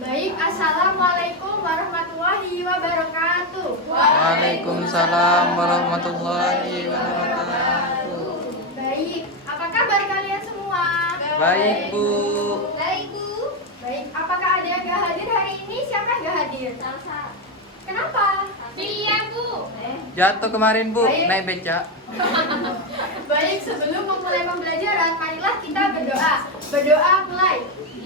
Baik, Assalamualaikum warahmatullahi wabarakatuh. Waalaikumsalam warahmatullahi wabarakatuh. Baik, apa kabar kalian semua? Baik, Bu. Baik, Bu. Baik, apakah ada yang gak hadir hari ini? Siapa yang gak hadir? Kenapa? Iya, Bu. Jatuh kemarin, Bu, Baik. naik beca. Baik, sebelum memulai pembelajaran, marilah kita berdoa. Berdoa mulai.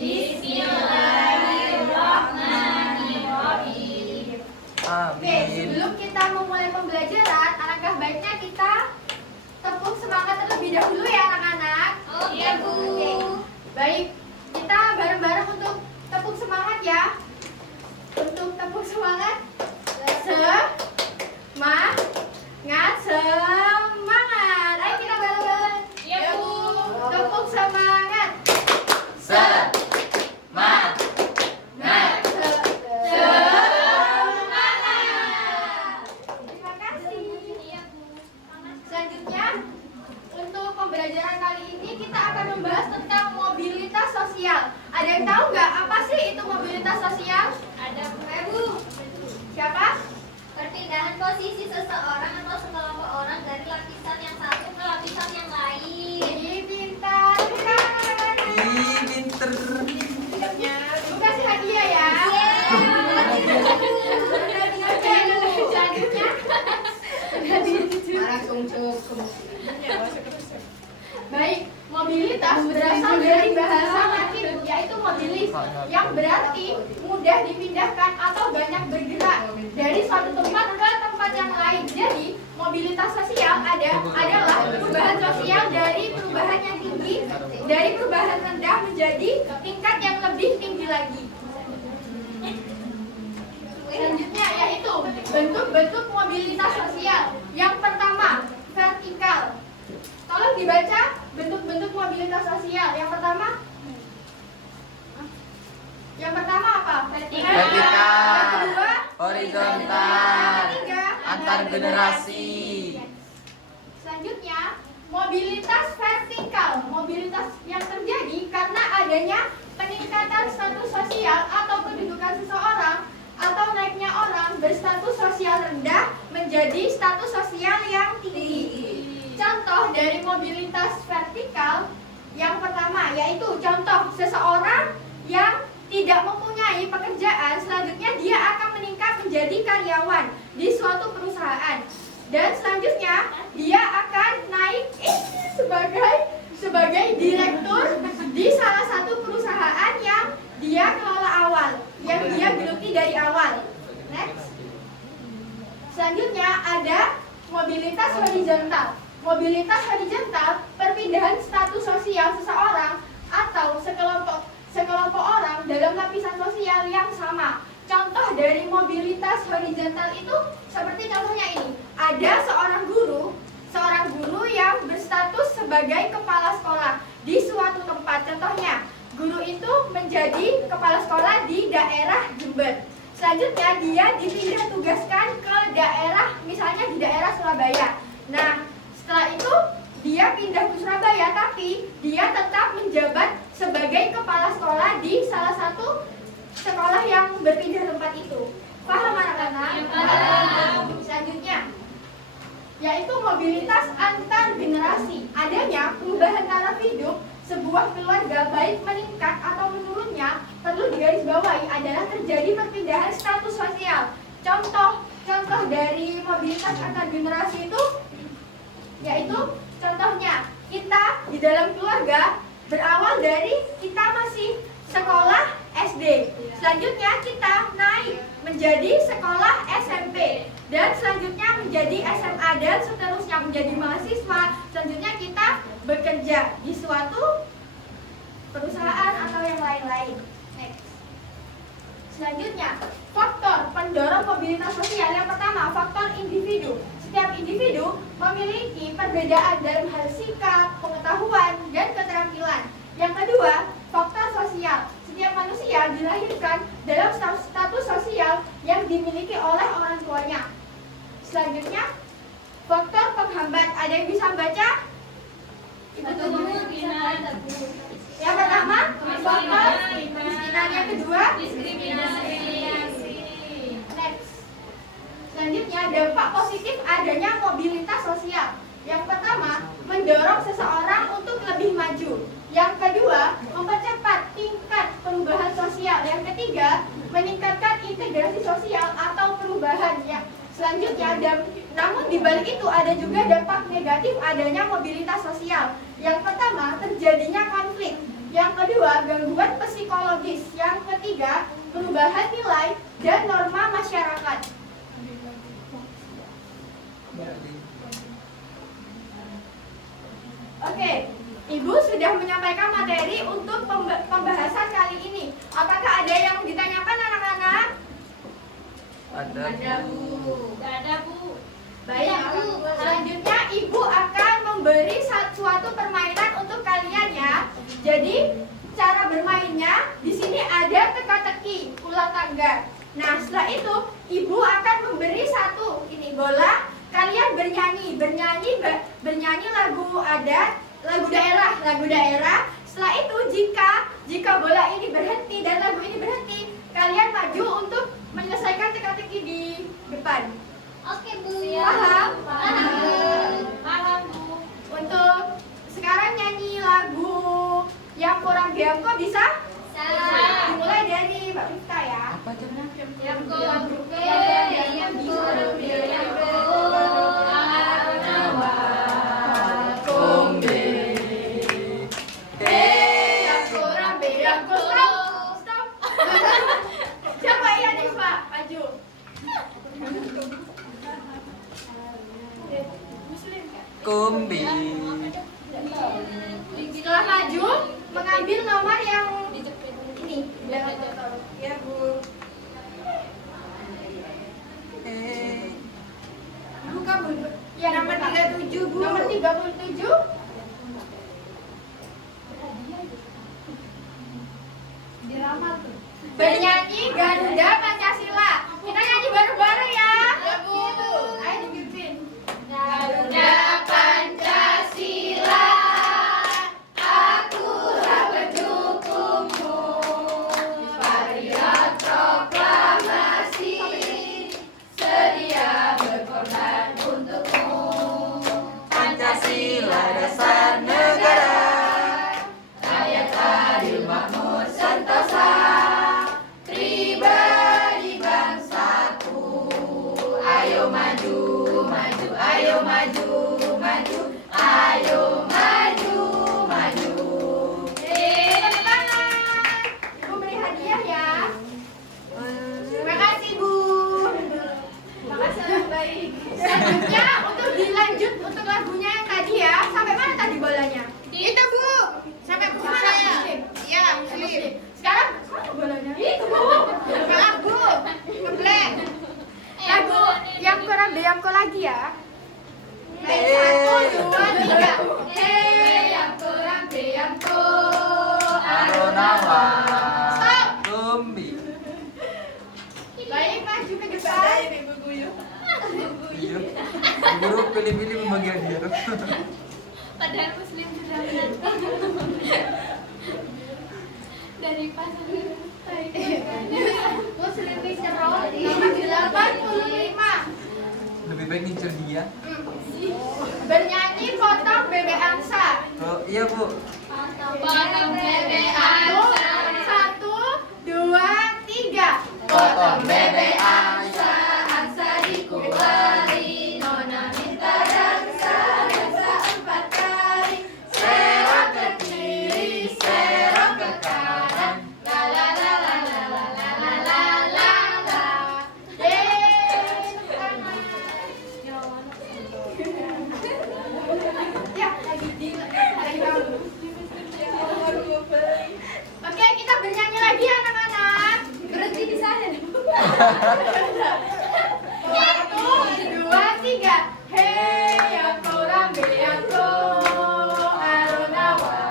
Bismillahirrahmanirrahim. Oke, Amin. sebelum kita memulai pembelajaran, alangkah baiknya kita tepuk semangat terlebih dahulu ya anak-anak. Iya, Bu. Oke. Baik, kita bareng-bareng untuk tepuk semangat ya. Untuk tepuk semangat. Semangat. Ayo kita bareng-bareng. Iya, Bu. Tepuk semangat. Semangat. Terima kasih. Iya, Bu. Selanjutnya, untuk pembelajaran kali ini kita akan membahas tentang mobilitas sosial. Ada yang tahu nggak apa sih itu mobilitas sosial? Ada, Bu. Bu. Siapa? Perpindahan posisi seseorang atau sekelompok orang dari lapisan yang satu ke lapisan yang lain. Ih, pintar. Ih, pinter. Bu kasih hadiah ya. Selanjutnya. Baik, mobilitas berasal dari bahasa Latin yaitu mobilis yang berarti mudah dipindahkan atau banyak bergerak dari suatu tempat ke tempat yang lain. Jadi, mobilitas sosial adalah perubahan sosial dari perubahan yang tinggi dari perubahan rendah menjadi tingkat yang lebih tinggi lagi. Selanjutnya yaitu bentuk-bentuk mobilitas sosial. Yang pertama, vertikal. Tolong dibaca bentuk-bentuk mobilitas sosial. Yang pertama apa? Vertikal. Vertikal. Yang kedua, Horizontal. Yang ketiga, Antar generasi. Selanjutnya, mobilitas vertikal. Mobilitas yang terjadi karena adanya peningkatan status sosial atau kedudukan seseorang atau naiknya orang berstatus sosial rendah menjadi status sosial yang tinggi. Contoh dari mobilitas vertikal yang pertama yaitu contoh seseorang yang tidak mempunyai pekerjaan, selanjutnya dia akan meningkat menjadi karyawan di suatu perusahaan. Dan selanjutnya dia akan naik sebagai direktur di salah satu perusahaan yang dia kelola awal, yang dia geluti dari awal. Next. Selanjutnya ada mobilitas horizontal. Mobilitas horizontal, perpindahan status sosial seseorang atau sekelompok orang dalam lapisan sosial yang sama. Contoh dari mobilitas horizontal itu seperti contohnya ini. Ada seorang guru yang berstatus sebagai kepala sekolah di suatu tempat. Contohnya, guru itu menjadi kepala sekolah di daerah Jember. Selanjutnya dia dipindah tugaskan ke daerah, misalnya di daerah Surabaya. Nah, setelah itu dia pindah ke Surabaya, tapi dia tetap menjabat sebagai kepala sekolah di salah satu sekolah yang berpindah tempat itu. Paham anak-anak? Selanjutnya yaitu mobilitas antar generasi. Adanya perubahan taraf hidup sebuah keluarga baik meningkat atau menurunnya perlu digarisbawahi adalah terjadi perpindahan status sosial. Contoh dari mobilitas antar generasi itu yaitu contohnya kita di dalam keluarga berawal dari kita masih sekolah SD. Selanjutnya kita naik menjadi sekolah SMP dan selanjutnya menjadi SMA dan seterusnya menjadi mahasiswa. Selanjutnya kita bekerja di suatu perusahaan atau yang lain-lain. Next. Selanjutnya, faktor pendorong mobilitas sosial. Yang pertama, faktor individu. Setiap individu memiliki perbedaan dalam hal sikap, pengetahuan, dan keterampilan. Yang kedua, faktor sosial. Setiap manusia dilahirkan dalam status sosial yang dimiliki oleh orang tuanya. Selanjutnya, faktor penghambat. Ada yang bisa baca? Yang pertama, faktor kemiskinan. Yang kedua, adanya mobilitas sosial. Yang pertama, mendorong seseorang untuk lebih maju. Yang kedua, mempercepat tingkat perubahan sosial. Yang ketiga, meningkatkan integrasi sosial atau perubahan. Yang selanjutnya, namun di balik itu ada juga dampak negatif adanya mobilitas sosial. Yang pertama, terjadinya konflik. Yang kedua, gangguan psikologis. Yang ketiga, perubahan nilai dan norma masyarakat. Oke, Ibu sudah menyampaikan materi untuk pembahasan kali ini. Apakah ada yang ditanyakan anak-anak? Ada, Bu. Ada, Bu. Baik, selanjutnya Ibu akan memberi suatu permainan untuk kalian ya. Jadi, cara bermainnya di sini ada teka-teki, ulang tangga. Nah, setelah itu Ibu akan memberi satu ini bola. Kalian bernyanyi lagu adat, lagu daerah. Setelah itu jika bola ini berhenti dan lagu ini berhenti, kalian maju untuk menyelesaikan teka-teki di depan. Oke, Bu. Paham? Paham, Bu. Untuk sekarang nyanyi lagu yang kurang kok bisa? Dimulai dari Mbak Rifka ya. Apa tuh? Yang kurang Stop. Siapa iya nih Pak? Maju. Muslim kan? Kumbi. Setelah maju, mengambil nomor yang ini dalam botol. Ya Bu. Buka Bu. Ya nomor 37 Bu. Nomor 37. Diramal tuh. Bernyanyi Garuda Pancasila. Kita nyanyi bareng-bareng ya. Ya Bu. Ayo dipimpin. Garuda Pancasila, akulah pendukungmu. Patriot proklamasi, sedia berkorban untukmu. Pancasila dasar negara, Rakyat adil makmur sentosa, pribadi bangsaku. Ayo maju, maju, ayo maju, maju, ayo maju, maju. Tepuk tangan. Ibu beri hadiah ya. Terima kasih Bu. Terima kasih orang baik. Selanjutnya untuk dilanjut untuk lagunya yang tadi ya. Sampai mana tadi bolanya? Itu Bu. Sampai mana ya? Iya, Muslim. Sekarang mana bolanya? Itu Bu. Lagu. Ngeblank. Lagu yang kurang beyangko lagi ya. Satu, dua, tiga. Yang kurang beyangko. Aronawa. Stop. Kumbi. Baik, maju ke depan. Iya. Guru pilih-pilih membagi hadiah. Padahal Muslim sudah menang. Dari pasangan baik. Muslim Fitzgerald nomor 85. Lebih baik ngincer dia. Bernyanyi potong bebek angsa. Oh iya Bu. Potong bebek Satu, dua, tiga. Potong bebek angsa, angsa dikuali. Nona minta dansa, dansa 4 kali. Serong ke kiri, serong ke kanan. La la la la la la la la la la la. Ya, lagi kamu. Oke, kita bernyanyi lagi anak-anak. Berhenti di saya. Satu, dua, tiga. Hei, yang kurang beyangko, aronawa,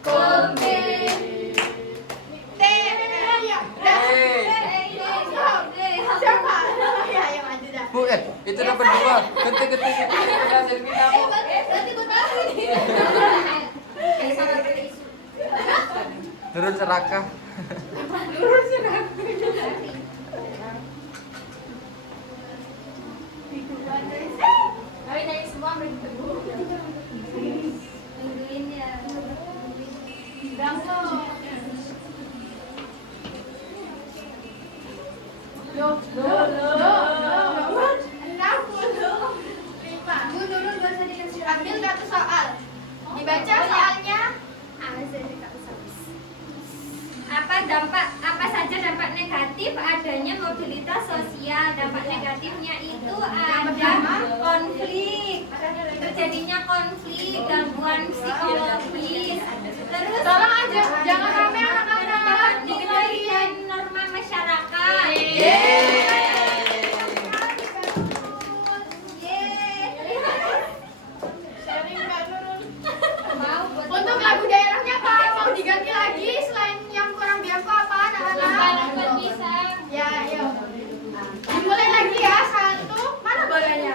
kombe. Siapa? Ya, yang maju dah. Bu, itu dapat dua. Ganti. Berarti buat aku ini. Sangat berisu. Turun serakah. Lurus ya. Hidup Nomor 65. Ambil satu soal. Dibaca soalnya. Apa saja dampak negatif adanya mobilitas sosial? Dampak negatifnya itu ada konflik, terjadinya konflik, gangguan psikologis, terus Tolong aja, jangan rame anak-anak. nilai dan norma masyarakat. Sharing Mbak Nurul. Mau buat Untuk lagu daerahnya Pak, mau diganti lagi selain yang kurang biangko apa anak-anak? Ya, yuk. Dimulai lagi ya, satu. Mana bolanya?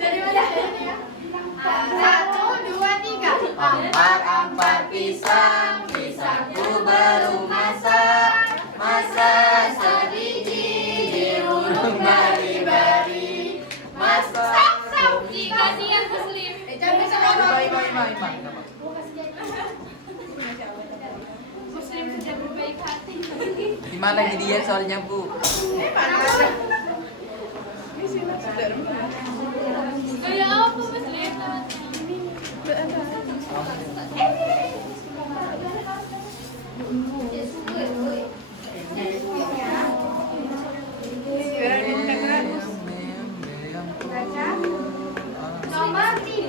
Dari mana ya? 1, 2, 3. Ampat pisang, pisangku baru masak. Masak sebiji di urung bari-bari. Masak dikasih yang muslim. Muslim sudah berbaik hati. Gimana ini dia soalnya Bu? Kayak apa muslim? Nomor 13.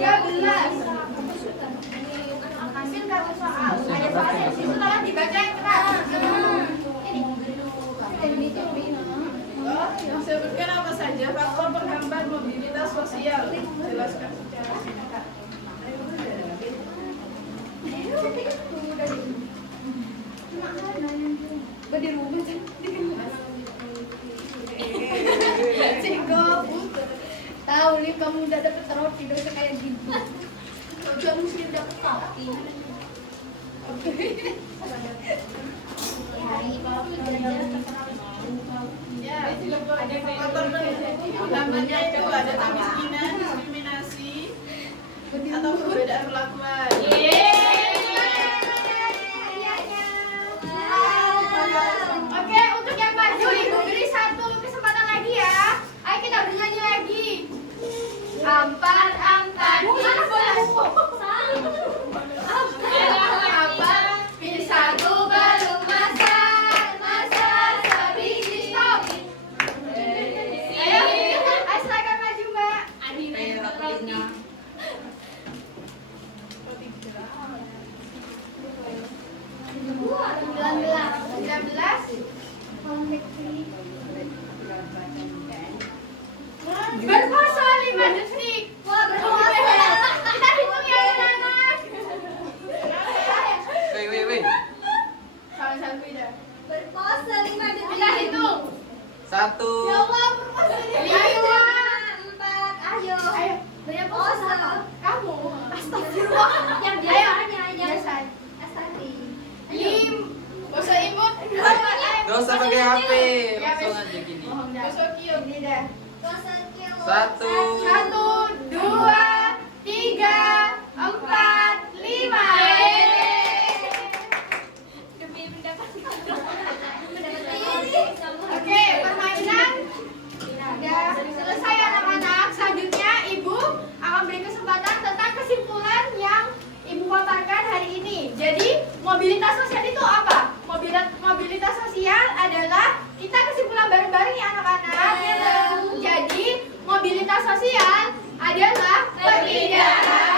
Ambil satu soal. Ada soal di situ, tolong dibaca yang keras. Sebutkan apa saja faktor penghambat mobilitas sosial. Jelaskan secara singkat. Tahu nih kamu udah dapet trofi dosa kayak gitu. Kalau muslim dapet trofi. Ya, faktor penghambatnya itu ada kemiskinan, diskriminasi, atau perbedaan perlakuan. Oke, untuk yang maju ibu beri satu kesempatan lagi ya. Ayo kita bernyanyi lagi. Ampat, mana bola? Ampat, pisangku baru masak, masak sebiji stop. Ayo, silakan maju Mbak. Berpuasa 5 detik. Wah, berpuasa. Kita hitung ya anak-anak. Wih. Sama-sama dah. Berpuasa 5 detik. Kita hitung. 1. Ya Allah, berpuasa 5 5, detik. 4, ayo. Ayo, banyak puasa. Puasa. Kamu. Astagfirullah. Yang Ayo. biasanya, yang Biasa. asli. Bosa imut, Gak usah pakai HP. Ya, Langsung wes. aja gini. bosa kieu. Ini dah. Puasa kilo. 1. 1, 2, 3, 4, 5. Demi mendapatkan Oke, permainan sudah selesai anak-anak. Selanjutnya Ibu akan beri kesempatan tentang kesimpulan yang Ibu paparkan hari ini. Jadi, mobilitas sosial itu apa? Mobilitas sosial adalah kita kesimpulan bareng-bareng ya anak-anak. Jadi, mobilitas sosial adalah perpindahan